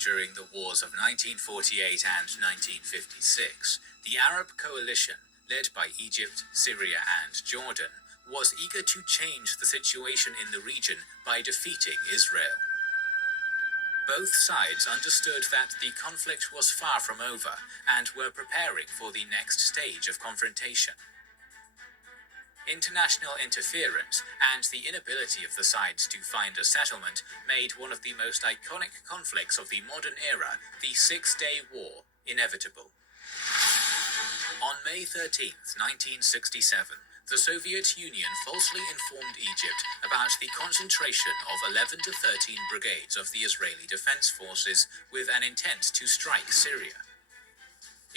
during the wars of 1948 and 1956, the Arab coalition, led by Egypt, Syria, and Jordan, was eager to change the situation in the region by defeating Israel. Both sides understood that the conflict was far from over and were preparing for the next stage of confrontation. International interference and the inability of the sides to find a settlement made one of the most iconic conflicts of the modern era, the Six-Day War, inevitable. On May 13, 1967, the Soviet Union falsely informed Egypt about the concentration of 11 to 13 brigades of the Israeli Defense Forces with an intent to strike Syria.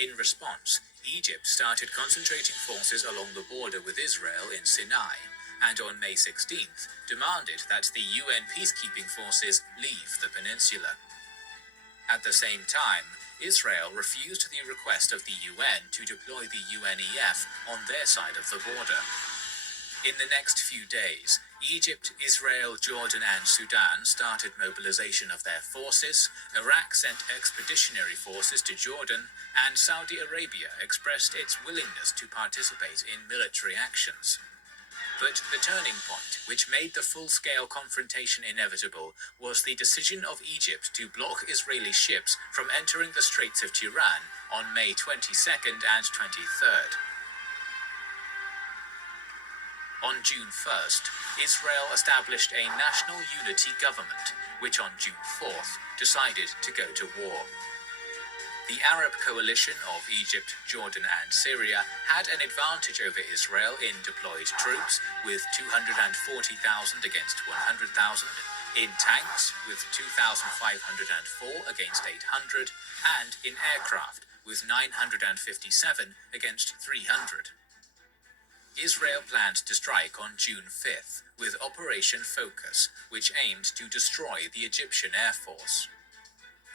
In response, Egypt started concentrating forces along the border with Israel in Sinai, and on May 16th demanded that the UN peacekeeping forces leave the peninsula. At the same time, Israel refused the request of the UN to deploy the UNEF on their side of the border. In the next few days, Egypt, Israel, Jordan, and Sudan started mobilization of their forces, Iraq sent expeditionary forces to Jordan, and Saudi Arabia expressed its willingness to participate in military actions. But the turning point, which made the full-scale confrontation inevitable, was the decision of Egypt to block Israeli ships from entering the Straits of Tiran on May 22nd and 23rd. On June 1st, Israel established a national unity government, which on June 4th decided to go to war. The Arab coalition of Egypt, Jordan, and Syria had an advantage over Israel in deployed troops, with 240,000 against 100,000, in tanks, with 2,504 against 800, and in aircraft, with 957 against 300. Israel planned to strike on June 5th with Operation Focus, which aimed to destroy the Egyptian Air Force.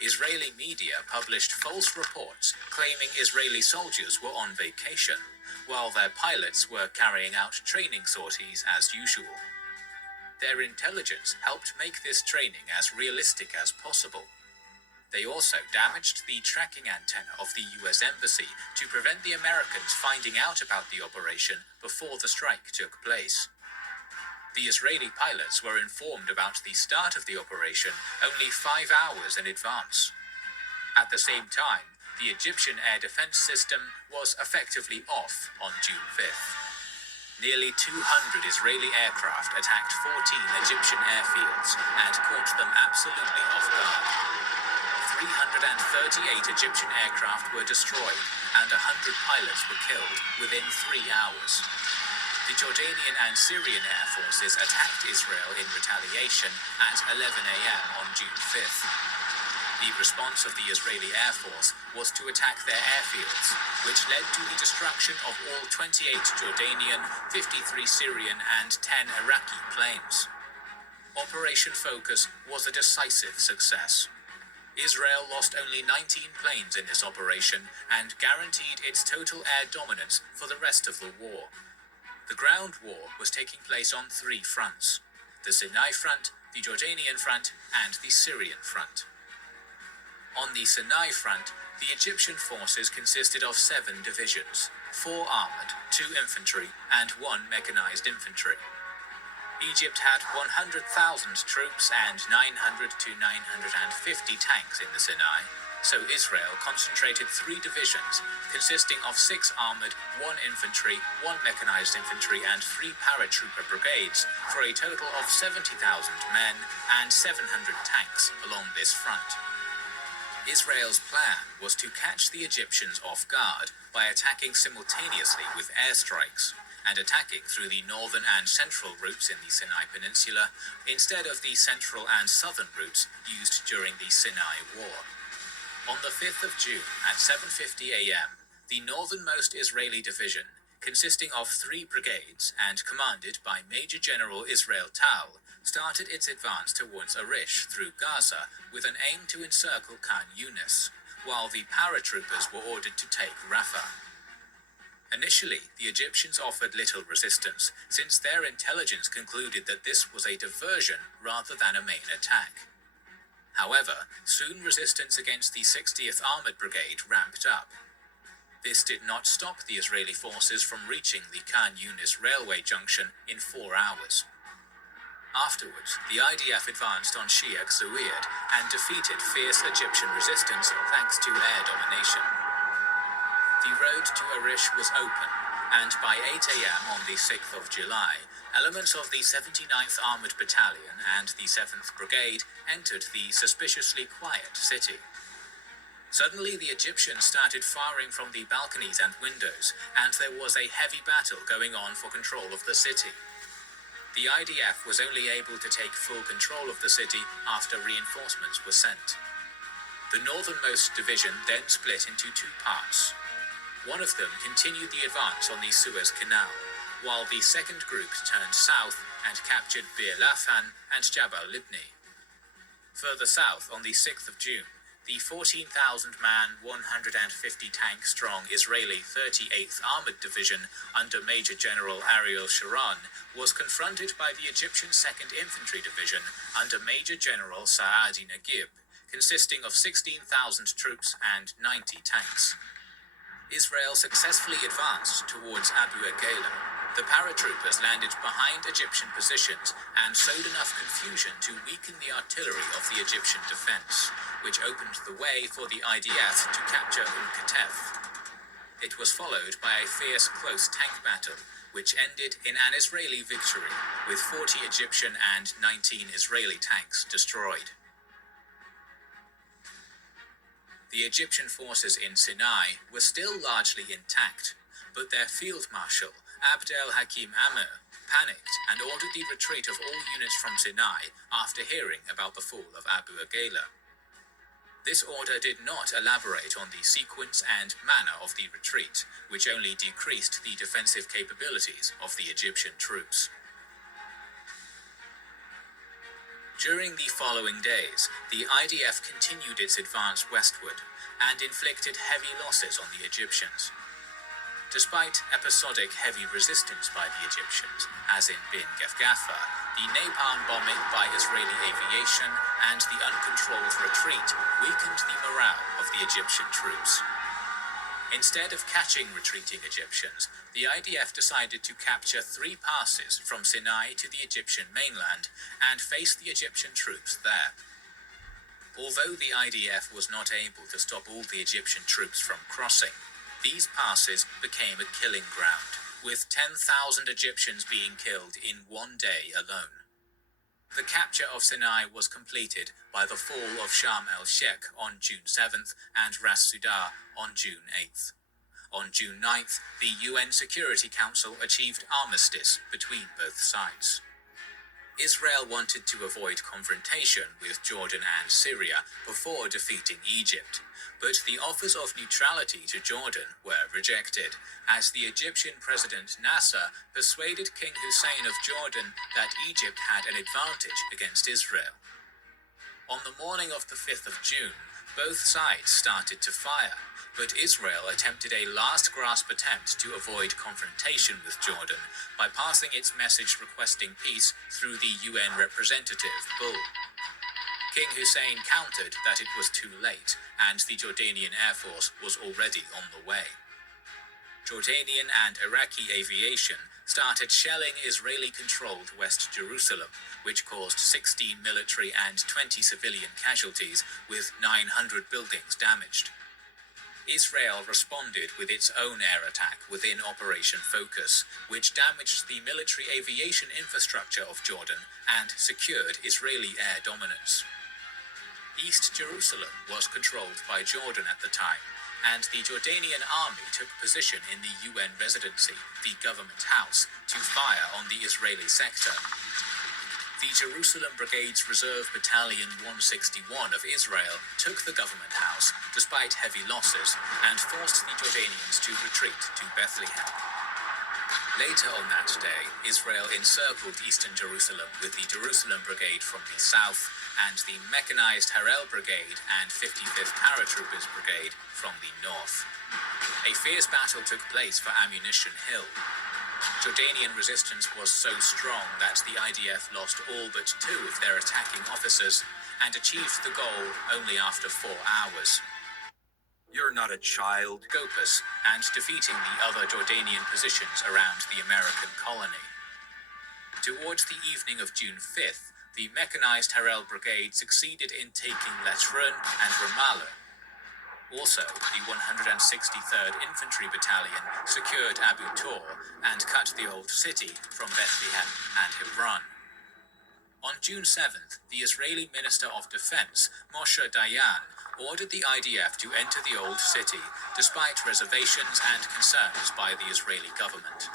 Israeli media published false reports claiming Israeli soldiers were on vacation, while their pilots were carrying out training sorties as usual. Their intelligence helped make this training as realistic as possible. They also damaged the tracking antenna of the US Embassy to prevent the Americans finding out about the operation before the strike took place. The Israeli pilots were informed about the start of the operation only 5 hours in advance. At the same time, the Egyptian air defense system was effectively off on June 5th. Nearly 200 Israeli aircraft attacked 14 Egyptian airfields and caught them absolutely off guard. 338 Egyptian aircraft were destroyed and 100 pilots were killed within 3 hours. The Jordanian and Syrian air forces attacked Israel in retaliation at 11 a.m. on June 5th. The response of the Israeli Air Force was to attack their airfields, which led to the destruction of all 28 Jordanian, 53 Syrian, and 10 Iraqi planes. Operation Focus was a decisive success. Israel lost only 19 planes in this operation and guaranteed its total air dominance for the rest of the war. The ground war was taking place on 3 fronts: the Sinai front, the Jordanian front, and the Syrian front. On the Sinai front, the Egyptian forces consisted of 7 divisions, 4 armored, 2 infantry, and 1 mechanized infantry. Egypt had 100,000 troops and 900 to 950 tanks in the Sinai, so Israel concentrated 3 divisions, consisting of 6 armored, 1 infantry, 1 mechanized infantry, and 3 paratrooper brigades, for a total of 70,000 men and 700 tanks along this front. Israel's plan was to catch the Egyptians off guard by attacking simultaneously with airstrikes, and attacking through the northern and central routes in the Sinai Peninsula instead of the central and southern routes used during the Sinai War. On the 5th of June at 7:50 a.m., the northernmost Israeli division, consisting of 3 brigades and commanded by Major General Israel Tal, started its advance towards Arish through Gaza with an aim to encircle Khan Yunis, while the paratroopers were ordered to take Rafah. Initially, the Egyptians offered little resistance, since their intelligence concluded that this was a diversion rather than a main attack. However, soon resistance against the 60th Armored Brigade ramped up. This did not stop the Israeli forces from reaching the Khan Yunis railway junction in 4 hours. Afterwards, the IDF advanced on Sheikh Zayed and defeated fierce Egyptian resistance thanks to air domination. The road to Arish was open, and by 8 a.m. on the 6th of July, elements of the 79th Armoured Battalion and the 7th Brigade entered the suspiciously quiet city. Suddenly, the Egyptians started firing from the balconies and windows, and there was a heavy battle going on for control of the city. The IDF was only able to take full control of the city after reinforcements were sent. The northernmost division then split into 2 parts. One of them continued the advance on the Suez Canal, while the second group turned south and captured Bir Lafan and Jabal Libni. Further south, on the 6th of June, the 14,000-man, 150-tank-strong Israeli 38th Armored Division under Major General Ariel Sharon was confronted by the Egyptian 2nd Infantry Division under Major General Saadi Naguib, consisting of 16,000 troops and 90 tanks. Israel successfully advanced towards Abu Agela. The paratroopers landed behind Egyptian positions and sowed enough confusion to weaken the artillery of the Egyptian defense, which opened the way for the IDF to capture Katef. It was followed by a fierce close tank battle, which ended in an Israeli victory, with 40 Egyptian and 19 Israeli tanks destroyed. The Egyptian forces in Sinai were still largely intact, but their field marshal, Abdel Hakim Amr, panicked and ordered the retreat of all units from Sinai after hearing about the fall of Abu Agela. This order did not elaborate on the sequence and manner of the retreat, which only decreased the defensive capabilities of the Egyptian troops. During the following days, the IDF continued its advance westward and inflicted heavy losses on the Egyptians. Despite episodic heavy resistance by the Egyptians, as in Bin Gefgafa, the napalm bombing by Israeli aviation and the uncontrolled retreat weakened the morale of the Egyptian troops. Instead of catching retreating Egyptians, the IDF decided to capture 3 passes from Sinai to the Egyptian mainland and face the Egyptian troops there. Although the IDF was not able to stop all the Egyptian troops from crossing, these passes became a killing ground, with 10,000 Egyptians being killed in 1 day alone. The capture of Sinai was completed by the fall of Sharm el-Sheikh on June 7th and Ras Sudar on June 8th. On June 9th, the UN Security Council achieved armistice between both sides. Israel wanted to avoid confrontation with Jordan and Syria before defeating Egypt, but the offers of neutrality to Jordan were rejected, as the Egyptian President Nasser persuaded King Hussein of Jordan that Egypt had an advantage against Israel. On the morning of the 5th of June, both sides started to fire, but Israel attempted a last-gasp attempt to avoid confrontation with Jordan by passing its message requesting peace through the UN representative, Bull. King Hussein countered that it was too late, and the Jordanian Air Force was already on the way. Jordanian and Iraqi aviation started shelling Israeli-controlled West Jerusalem, which caused 16 military and 20 civilian casualties, with 900 buildings damaged. Israel responded with its own air attack within Operation Focus, which damaged the military aviation infrastructure of Jordan and secured Israeli air dominance. East Jerusalem was controlled by Jordan at the time, and the Jordanian army took position in the UN residency, the government house, to fire on the Israeli sector. The Jerusalem Brigade's Reserve Battalion 161 of Israel took the government house despite heavy losses and forced the Jordanians to retreat to Bethlehem. Later on that day, Israel encircled eastern Jerusalem with the Jerusalem Brigade from the south and the mechanized Harel Brigade and 55th Paratroopers Brigade from the north. A fierce battle took place for Ammunition Hill. Jordanian resistance was so strong that the IDF lost all but 2 of their attacking officers, and achieved the goal only after 4 hours. You're not a child. Gopas, and defeating the other Jordanian positions around the American colony. Towards the evening of June 5th, the mechanized Harel Brigade succeeded in taking Latrun and Ramallah. Also, the 163rd Infantry Battalion secured Abu Tor and cut the Old City from Bethlehem and Hebron. On June 7th, the Israeli Minister of Defense, Moshe Dayan, ordered the IDF to enter the Old City, despite reservations and concerns by the Israeli government.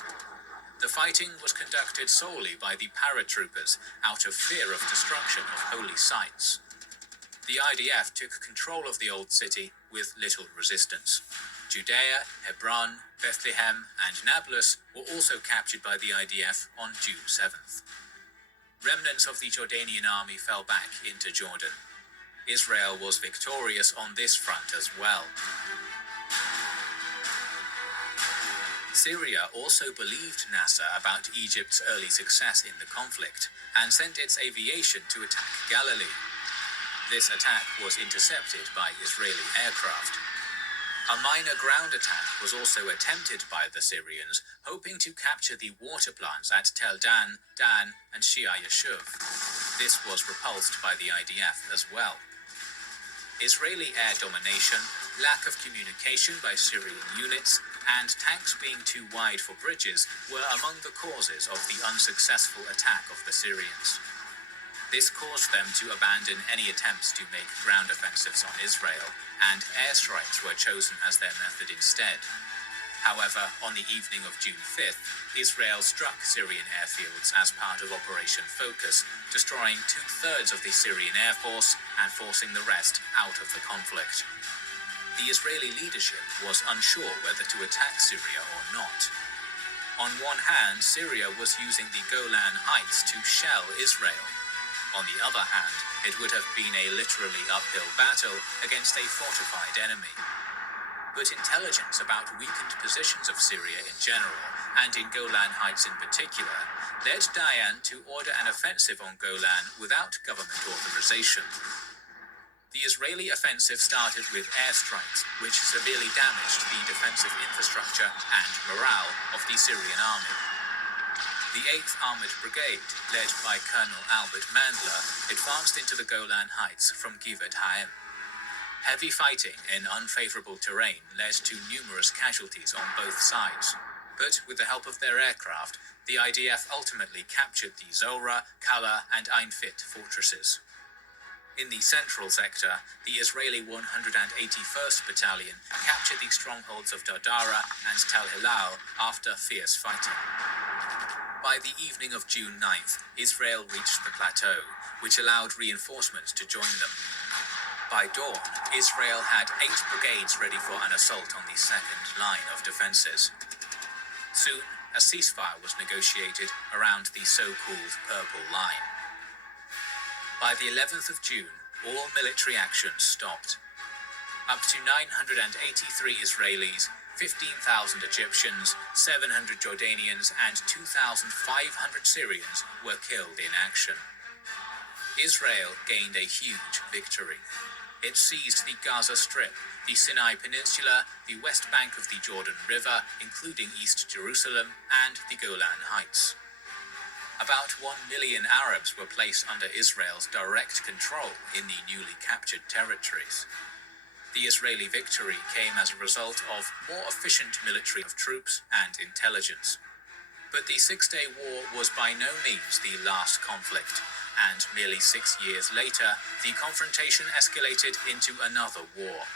The fighting was conducted solely by the paratroopers, out of fear of destruction of holy sites. The IDF took control of the Old City with little resistance. Judea, Hebron, Bethlehem, and Nablus were also captured by the IDF on June 7th. Remnants of the Jordanian army fell back into Jordan. Israel was victorious on this front as well. Syria also believed Nasser about Egypt's early success in the conflict and sent its aviation to attack Galilee. This attack was intercepted by Israeli aircraft. A minor ground attack was also attempted by the Syrians, hoping to capture the water plants at Tel Dan, Dan, and Shia Yashuv. This was repulsed by the IDF as well. Israeli air domination, lack of communication by Syrian units, and tanks being too wide for bridges were among the causes of the unsuccessful attack of the Syrians. This caused them to abandon any attempts to make ground offensives on Israel, and airstrikes were chosen as their method instead. However, on the evening of June 5th, Israel struck Syrian airfields as part of Operation Focus, destroying 2/3 of the Syrian Air Force and forcing the rest out of the conflict. The Israeli leadership was unsure whether to attack Syria or not. On one hand, Syria was using the Golan Heights to shell Israel. On the other hand, it would have been a literally uphill battle against a fortified enemy. But intelligence about weakened positions of Syria in general, and in Golan Heights in particular, led Dayan to order an offensive on Golan without government authorization. The Israeli offensive started with airstrikes, which severely damaged the defensive infrastructure and morale of the Syrian army. The 8th Armored Brigade, led by Colonel Albert Mandler, advanced into the Golan Heights from Givat Haim. Heavy fighting in unfavorable terrain led to numerous casualties on both sides, but with the help of their aircraft, the IDF ultimately captured the Zora, Kala, and Ein Fit fortresses. In the central sector, the Israeli 181st Battalion captured the strongholds of Dardara and Tel Hilal after fierce fighting. By the evening of June 9th, Israel reached the plateau, which allowed reinforcements to join them. By dawn, Israel had 8 brigades ready for an assault on the second line of defenses. Soon, a ceasefire was negotiated around the so-called Purple Line. By the 11th of June, all military actions stopped. Up to 983 Israelis, 15,000 Egyptians, 700 Jordanians, and 2,500 Syrians were killed in action. Israel gained a huge victory. It seized the Gaza Strip, the Sinai Peninsula, the west bank of the Jordan River, including East Jerusalem, and the Golan Heights. About 1 million Arabs were placed under Israel's direct control in the newly captured territories. The Israeli victory came as a result of more efficient military of troops and intelligence. But the Six-Day War was by no means the last conflict, and nearly 6 years later, the confrontation escalated into another war.